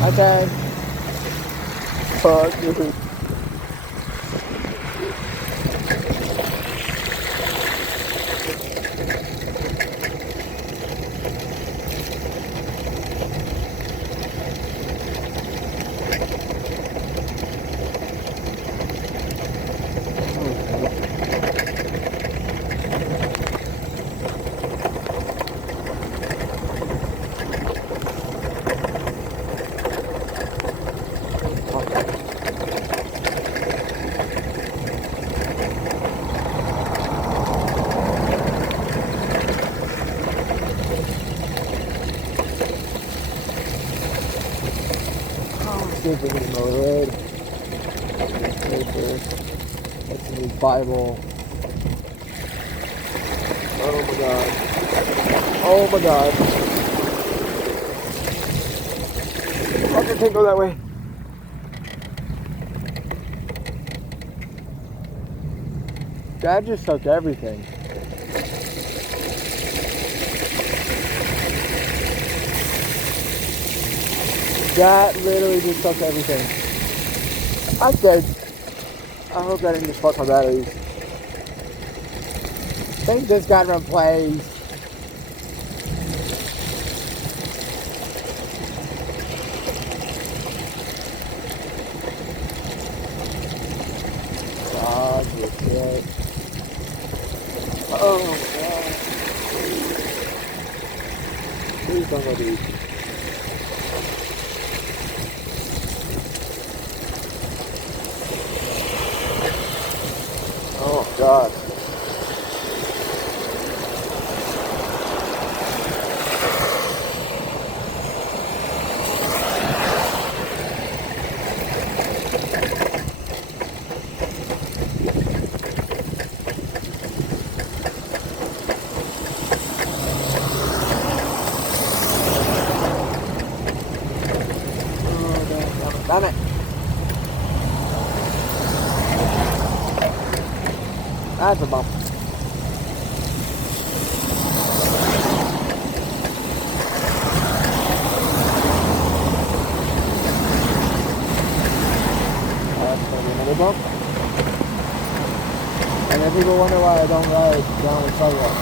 Okay. Fuck, dude. Stupid in the road. Paper. That's in the Bible. Oh my god. Oh my god. Fuck, I can't go that way. Dad just sucked everything. That literally just sucked everything. I'm dead. I hope that didn't just fuck my batteries. Think this got replaced. God, this shit. Oh god. Please don't go deep. Oh god. Damn it. That's a bump. That's gonna be another bump. And then people wonder why I don't ride down the sidewalk.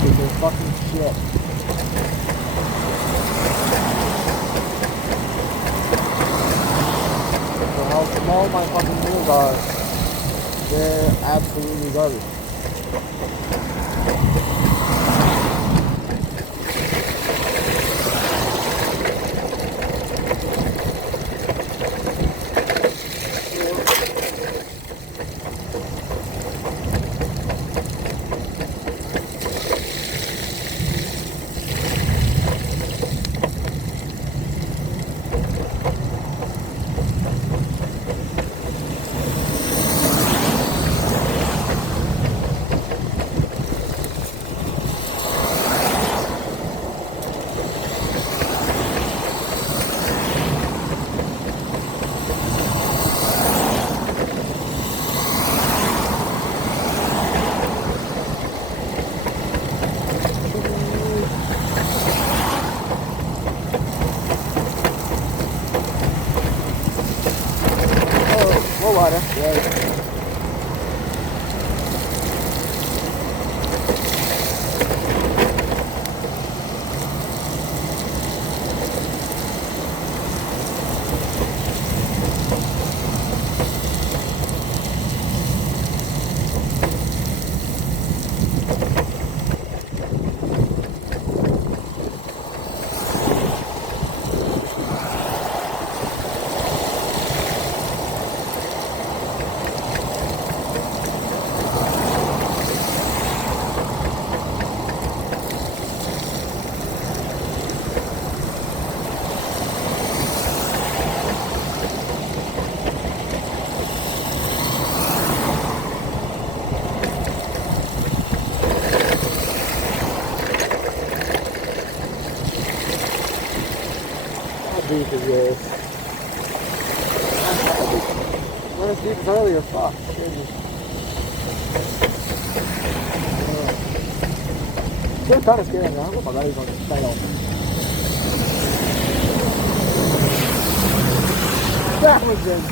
Because they're fucking shit. For how small my fucking wheels are, they're absolutely garbage. More water. Yeah. Deep is yours. Not as deep as earlier, fuck. Goodness. They're kind of scary now. Oh my god, he's going to fail. That was good.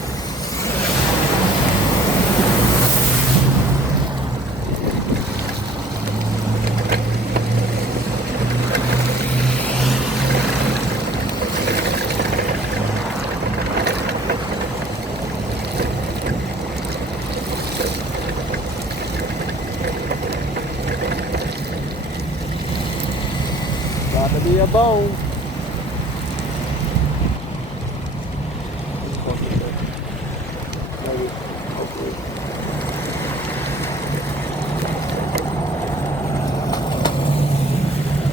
Got to be a bone. Maybe. Hopefully.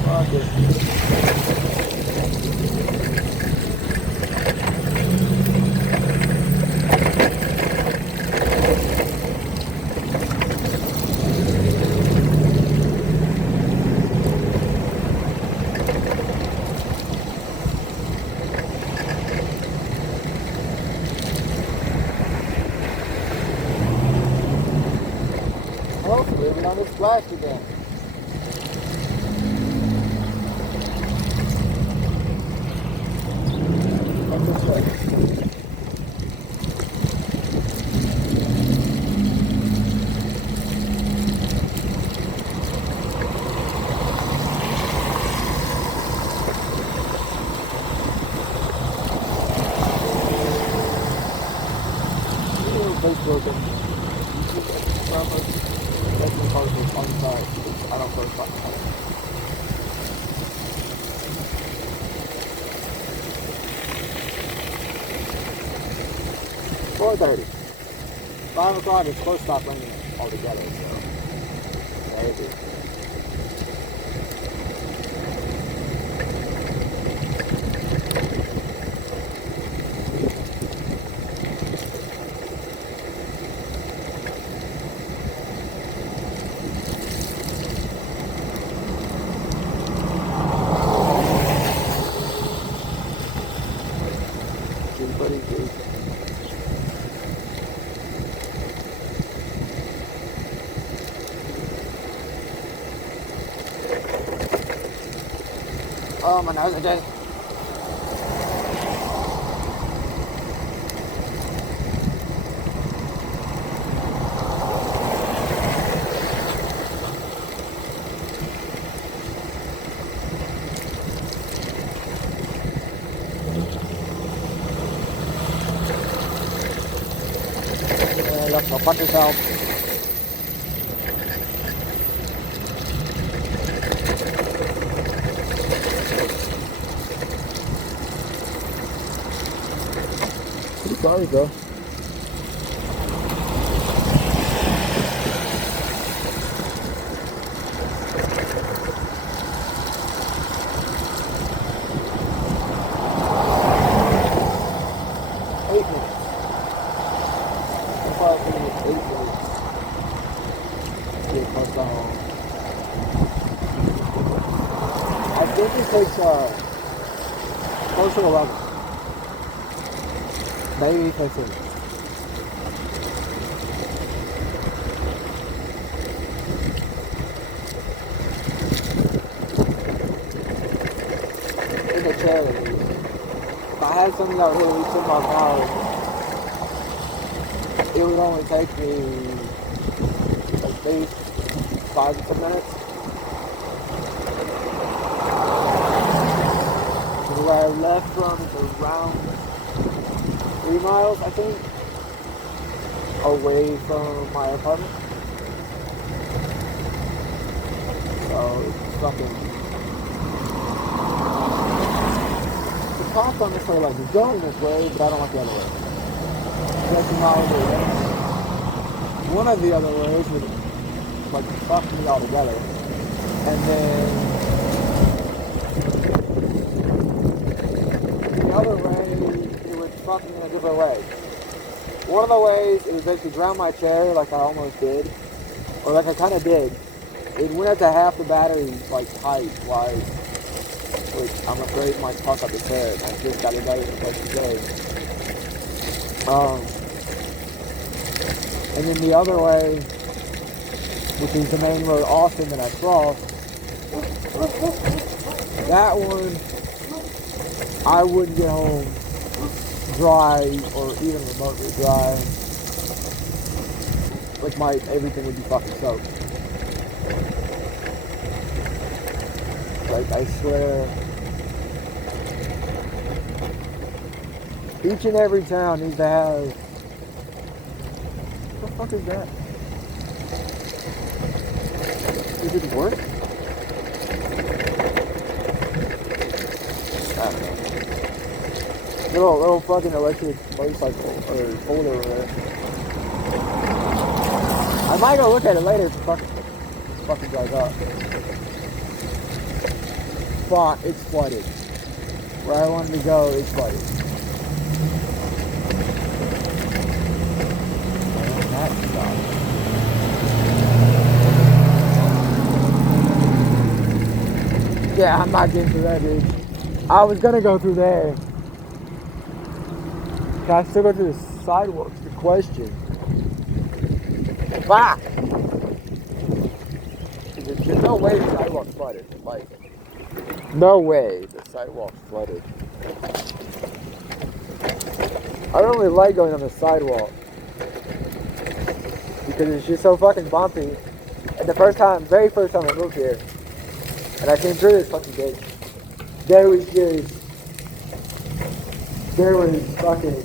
Fuck it. Hopefully, we don't get splashed again. Up this way. Face broken. That's the part that's on the side. I don't go fucking out. 4:30. 5 o'clock it's supposed to stop raining altogether, so maybe. Pretty good. Oh, my nose again. Let's go fuck yourself. Pretty sorry, bro. I think it takes close to 11. Maybe 15. In the chair, if I had something that would hit each of my cars, it would only take me at least 5 to 10 minutes. Where I left from is around 3 miles, I think, away from my apartment. So it's fucking. The cops don't necessarily like you're going this way, but I don't like the other way. That's not the way. One of the other ways would like fuck me altogether, and then. The other way, it would fuck me in a different way. One of the ways, it would basically drown my chair like I almost did, or like I kind of did. It went up to half the battery, like height-wise, which I'm afraid might fuck up the chair. I just got it right in the place to go. And then the other way, which is the main road Austin that I crossed, That one, I wouldn't get home dry or even remotely dry. Like everything would be fucking soaked. Like I swear, each and every town needs to have. What the fuck is that? Is it work? I don't know. Little fucking electric motorcycle or folder over there. I might go look at it later if it fucking dries up. But it's flooded. Where I wanted to go is flooded. That stuff. Yeah, I'm not getting through that, dude. I was gonna go through there. Can I still go through the sidewalks? The question. Fuck! There's no way the sidewalk's flooded. Like, no way the sidewalk's flooded. I don't really like going on the sidewalk because it's just so fucking bumpy. And the very first time I moved here, and I came through this fucking gate, there was fucking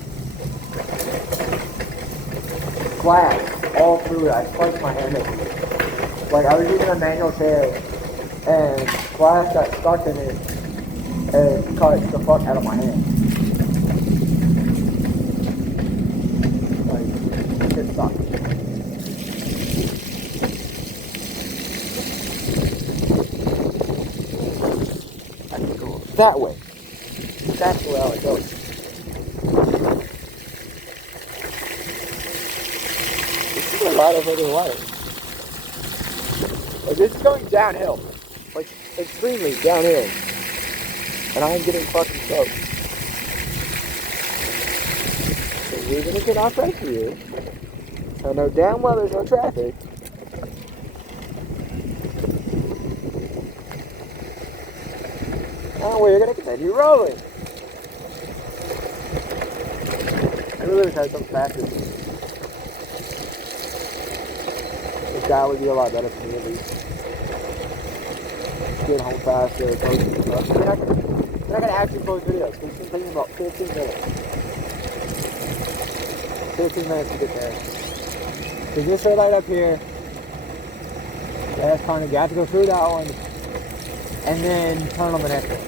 glass all through it. I punched my hand into it. Like I was using a manual chair, and glass got stuck in it and cut the fuck out of my hand. Like, it sucked. I can go that way. That's the way I would go. This is a lot of other water. Like, this is going downhill. Like, extremely downhill. And I'm getting fucking soaked. So you're gonna get off right here. So I know damn well there's no traffic. Oh, well, you're gonna continue rolling. I really wish I had something faster. That would be a lot better for me at least. Get home faster, post and stuff. You're not gonna actually post videos. It's been taking about 15 minutes. 15 minutes to get there. There's this red light up here. Yeah, that's kind of, you have to go through that one. And then turn on the next one.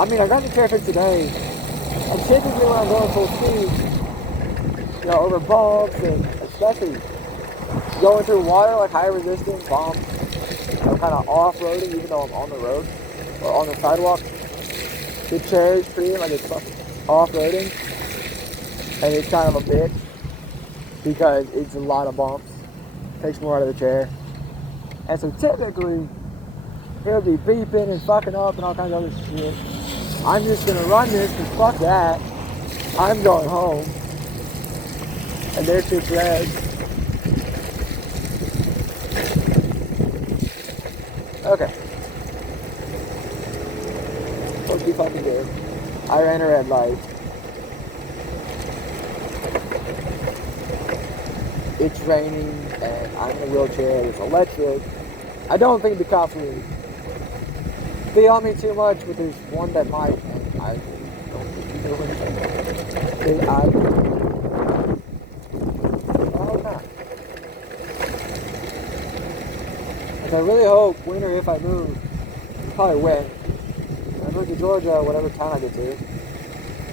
I mean, I got the traffic today. And typically when I'm going full speed, you know, over bumps and especially going through water like high resistance bumps, I'm kind of off-roading even though I'm on the road or on the sidewalk. The chair is treated like it's fucking off-roading, and it's kind of a bitch because it's a lot of bumps. Takes more out of the chair, and so typically he'll be beeping and fucking up and all kinds of other shit. I'm just gonna run this because fuck that. I'm going home. And there's shit's red. Okay. Supposed to be fucking good. I ran a red light. It's raining and I'm in a wheelchair. It's electric. I don't think the cops will be on me too much, but there's one that might, and I don't think he's doing anything. I really hope winter, if I move, it's probably wet. When I move to Georgia, whatever town I get to,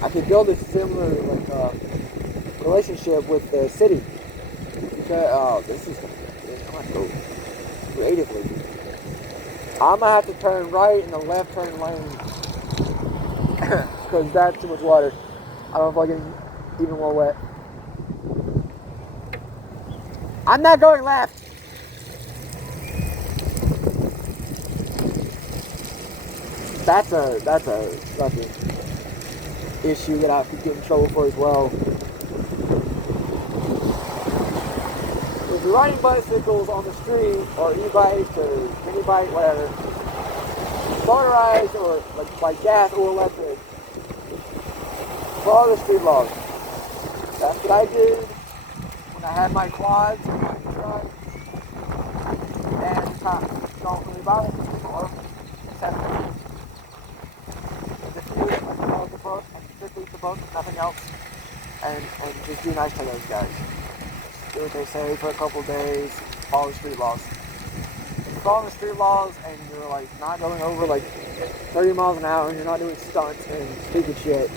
I could build a similar relationship with the city. Because, this is gonna be, I'm gonna go creatively. I'm gonna have to turn right in the left turn lane because that's too much water. I don't know if I'm getting even more wet. I'm not going left. That's a fucking issue that I could get in trouble for as well. riding bicycles on the street, or e-bikes, or mini bike, whatever, motorized or like by gas or electric, follow the street laws. That's what I did when I had my quads and my truck, and the cops don't really bother me anymore, except just follow the book and just read the book, nothing else, and just be nice to those guys. Do what they say for a couple of days, follow the street laws. If you're following the street laws and you're like not going over like 30 miles an hour and you're not doing stunts and stupid shit,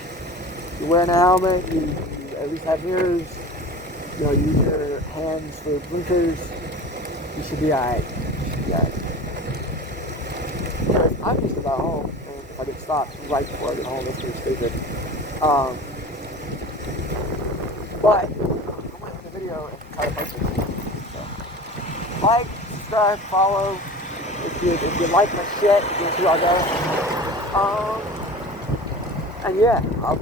you're wearing a helmet, you at least have mirrors, you know, use your hands for blinkers, you should be alright. You should be alright. I'm just about home, and if I get stopped right before I get home, that's pretty stupid. But I'm going to end the video and try to post it. So, like, subscribe, follow. If you like my shit, you can see where I go. And yeah, I'll